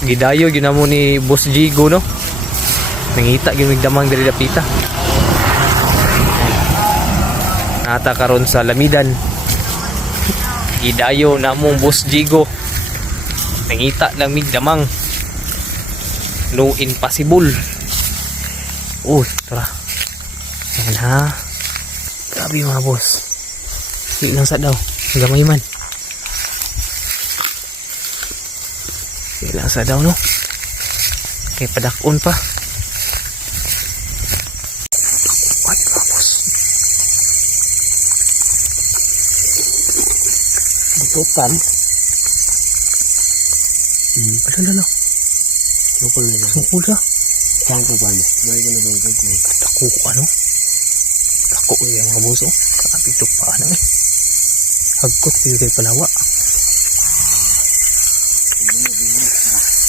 Gidayo yun na mo ni Boss Jigo, no? Nangita yung migdamang dari dapita. Nata karon sa lamidan. Gidayo na mo Boss Jigo. Nangita lang migdamang. No impossible. Tara. Ayan ha. Grabe mga boss. Hindi lang sa daw. Gamay man. Hindi lang sa daw, no? Okay, padakon pa. Ay, mga boss. Butukan. Ano. Sukol na dyan. Sungkul sa. Saan ko ba niya? May ka na bang kagay? Dako, ano? Dako yung mga boss, oh. Grabe ito pa, ano eh. Hagkot, kayo kayo palawa.